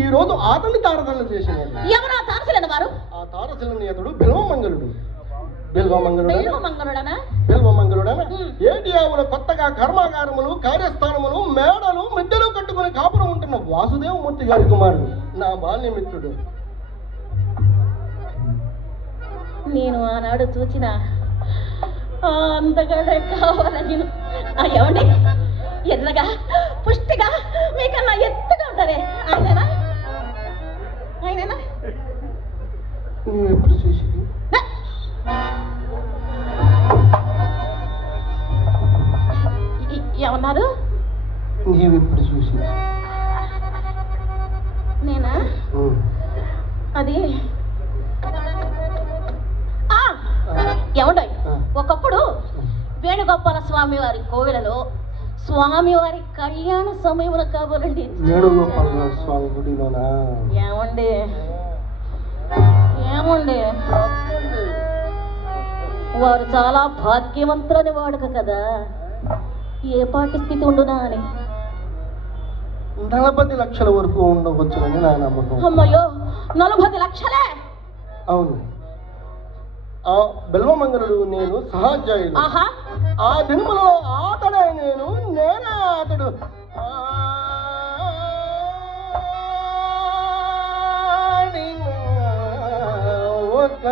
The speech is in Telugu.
ఈ రోజు అతన్ని తారదలను చేసినాడు. ఎవరు ఆ తారసలేని వారు? ఆ తారసలని అతడు బిల్వమంగళుడు. బిల్వమంగళుడనా? ఏటి ఆవుల కొత్తగా కర్మాగారములు, కార్యస్థానములు, మేడలు, మిద్దెలు కట్టుకుని కాపురం ఉంటున్న వాసుదేవమూర్తి గారి కుమారుడు, నా బాల్యమిత్రుడు. నేను ఆనాడు చూచిన అందగాడే కావాలని. ఏమండి, ఎర్రగా పుష్టిగా మీకన్నా ఎత్తుగా ఉంటారే ఆయననా? ఆయననా? నువ్వు ఎప్పుడు చూసి ఏమన్నారు? నీవెప్పుడు చూసి? నేనా? అది ఏమంటాయి, ఒకప్పుడు వేణుగోపాల స్వామి వారి కోవిలలో స్వామివారి కళ్యాణ సమయంలో కావాలండి. వేణుగోపాల స్వామి గుడిలోనా? ఏమండి ఏమండి వారు చాలా భాగ్యవంతులని వాడుక కదా, ఏ పాటి స్థితి ఉండునా అని. 40 లక్షల వరకు ఉండవచ్చునని నా నమ్మకం. అమ్మయ్యో, 40 లక్షలే? అవును. ఆ బిల్వమంగళుడు నేను సహాధ్యాయులు. ఆ దినములలో ఆతడే నేను, నేనే అతడు. ఒక